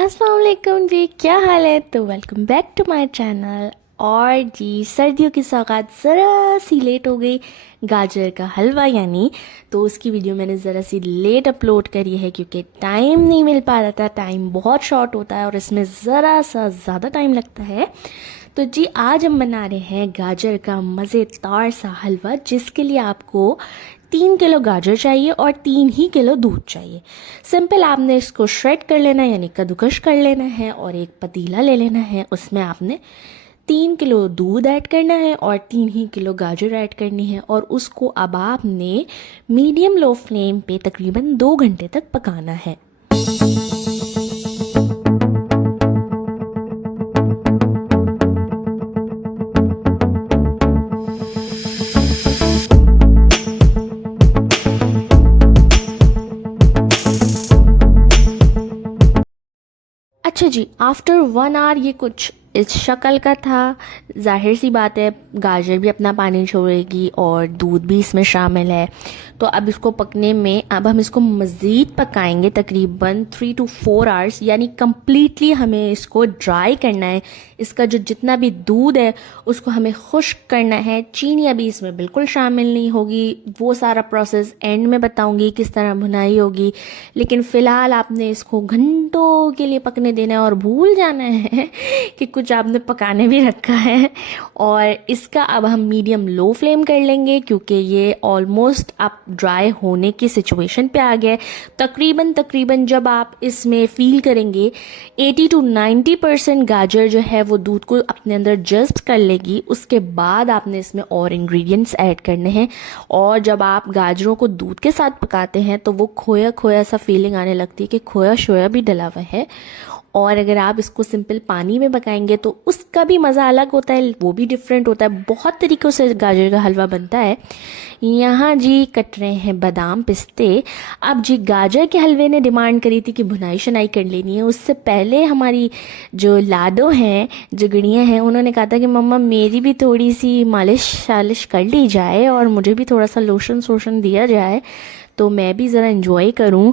अस्सलाम वालेकुम जी, क्या हाल है। तो welcome back to my channel. और जी सर्दियों की सौगात ज़रा सी लेट हो गई, गाजर का हलवा यानी। तो उसकी वीडियो मैंने ज़रा सी लेट अपलोड करी है क्योंकि टाइम नहीं मिल पा रहा था। टाइम बहुत शॉर्ट होता है और इसमें ज़रा सा ज़्यादा टाइम लगता है। तो जी आज हम बना रहे हैं गाजर का मज़ेदार सा हलवा, जिसके लिए आपको 3 किलो गाजर चाहिए और 3 ही किलो दूध चाहिए। सिंपल आपने इसको श्रेड कर लेना है यानी कद्दूकश कर लेना है और एक पतीला ले लेना है। उसमें आपने 3 किलो दूध ऐड करना है और 3 ही किलो गाजर ऐड करनी है और उसको अब आपने मीडियम लो फ्लेम पे तकरीबन 2 घंटे तक पकाना है। अच्छा जी, आफ्टर 1 आवर ये कुछ इस शक्ल का था। जाहिर सी बात है गाजर भी अपना पानी छोड़ेगी और दूध भी इसमें शामिल है। तो अब इसको पकने में अब हम इसको मज़ीद पकाएंगे तकरीबन 3 to 4 आवर्स, यानी कम्प्लीटली हमें इसको ड्राई करना है। इसका जो जितना भी दूध है उसको हमें खुश्क करना है। चीनी अभी इसमें बिल्कुल शामिल नहीं होगी, वो सारा प्रोसेस एंड में बताऊंगी किस तरह भुनाई होगी। लेकिन फ़िलहाल आपने इसको घंटों के लिए पकने देना है और भूल जाना है कि कुछ आपने पकाने भी रखा है। और इसका अब हम मीडियम लो फ्लेम कर लेंगे क्योंकि ये ऑलमोस्ट अब ड्राई होने की सिचुएशन पे आ गया है। तकरीबन जब आप इसमें फील करेंगे 80 to 90% गाजर जो है वो दूध को अपने अंदर जज्ब कर लेगी, उसके बाद आपने इसमें और इंग्रेडिएंट्स ऐड करने हैं। और जब आप गाजरों को दूध के साथ पकाते हैं तो वो खोया खोया सा फीलिंग आने लगती है कि खोया शोया भी डला हुआ है। और अगर आप इसको सिंपल पानी में पकाएंगे तो उसका भी मज़ा अलग होता है, वो भी डिफरेंट होता है। बहुत तरीक़ों से गाजर का हलवा बनता है। यहाँ जी कट रहे हैं बादाम पिस्ते। अब जी गाजर के हलवे ने डिमांड करी थी कि भुनाई शनाई कर लेनी है। उससे पहले हमारी जो लाडो हैं, जो गुड़ियाँ हैं, उन्होंने कहा था कि मम्मा मेरी भी थोड़ी सी मालिश शालिश कर ली जाए और मुझे भी थोड़ा सा लोशन सोशन दिया जाए तो मैं भी ज़रा इंजॉय करूँ।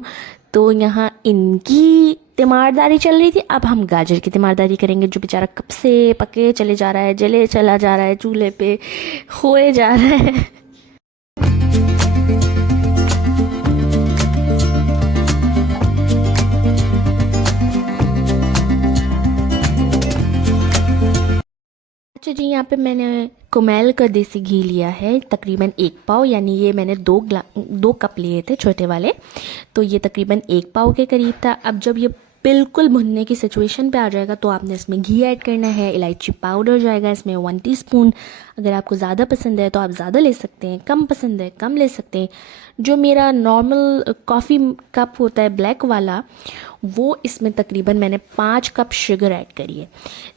तो यहाँ इनकी तीमारदारी चल रही थी, अब हम गाजर की तीमारदारी करेंगे। जो बेचारा कब से पके चले जा रहा है, जले चला जा रहा है, चूल्हे पे खोए जा रहा है। अच्छा जी, यहाँ पे मैंने कुमेल का देसी घी लिया है तकरीबन 1 पाव, यानी ये मैंने 2 कप लिए थे छोटे वाले। तो ये तकरीबन 1 पाव के करीब था। अब जब ये बिल्कुल भुनने की सिचुएशन पे आ जाएगा तो आपने इसमें घी ऐड करना है। इलायची पाउडर जाएगा इसमें 1 टीस्पून। अगर आपको ज़्यादा पसंद है तो आप ज़्यादा ले सकते हैं, कम पसंद है कम ले सकते हैं। जो मेरा नॉर्मल कॉफ़ी कप होता है ब्लैक वाला, वो इसमें तकरीबन मैंने 5 कप शुगर ऐड करी है।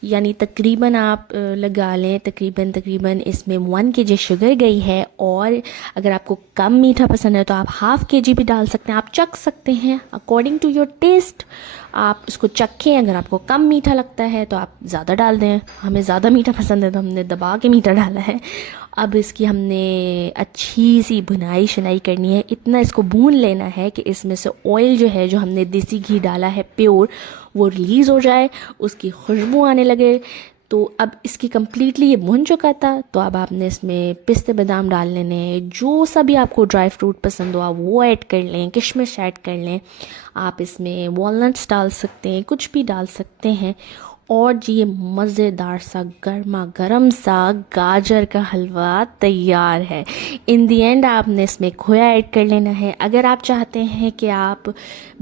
यानी तकरीबन आप लगा लें तकरीबन इसमें 1 kg शुगर गई है। और अगर आपको कम मीठा पसंद है तो आप ½ kg भी डाल सकते हैं। आप चख सकते हैं अकॉर्डिंग टू योर टेस्ट, आप इसको चखें। अगर आपको कम मीठा लगता है तो आप ज़्यादा डाल दें। हमें ज़्यादा मीठा पसंद है तो हमने दबा के मीठा डाला है। अब इसकी हमने अच्छी सी भुनाई शनाई करनी है। इतना इसको भून लेना है कि इसमें से ऑयल जो है, जो हमने देसी घी डाला है प्योर, वो रिलीज़ हो जाए, उसकी खुशबू आने लगे। तो अब इसकी कम्प्लीटली ये भुन चुका था। तो अब आपने इसमें पिस्ते बादाम डाल लेने, जो सा भी आपको ड्राई फ्रूट पसंद हो आप वो ऐड कर लें, किशमिश ऐड कर लें। आप इसमें वॉलनट्स डाल सकते हैं, कुछ भी डाल सकते हैं। और जी ये मज़ेदार सा गर्मा गर्म सा गाजर का हलवा तैयार है। इन दी एंड आपने इसमें खोया ऐड कर लेना है। अगर आप चाहते हैं कि आप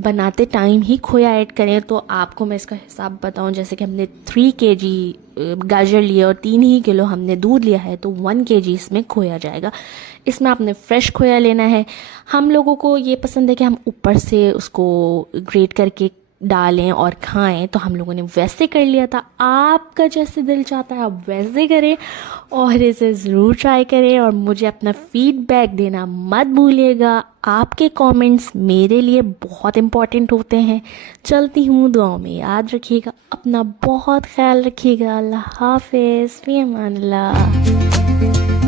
बनाते टाइम ही खोया ऐड करें तो आपको मैं इसका हिसाब बताऊं। जैसे कि हमने 3 kg गाजर लिए और 3 ही किलो हमने दूध लिया है तो 1 kg इसमें खोया जाएगा। इसमें आपने फ्रेश खोया लेना है। हम लोगों को ये पसंद है कि हम ऊपर से उसको ग्रेट करके डालें और खाएं, तो हम लोगों ने वैसे कर लिया था। आपका जैसे दिल चाहता है आप वैसे करें और इसे ज़रूर ट्राई करें और मुझे अपना फीडबैक देना मत भूलिएगा। आपके कमेंट्स मेरे लिए बहुत इम्पोर्टेंट होते हैं। चलती हूँ, दुआओं में याद रखिएगा, अपना बहुत ख्याल रखिएगा। अल्लाह हाफिज़, फ़ी अमान अल्लाह।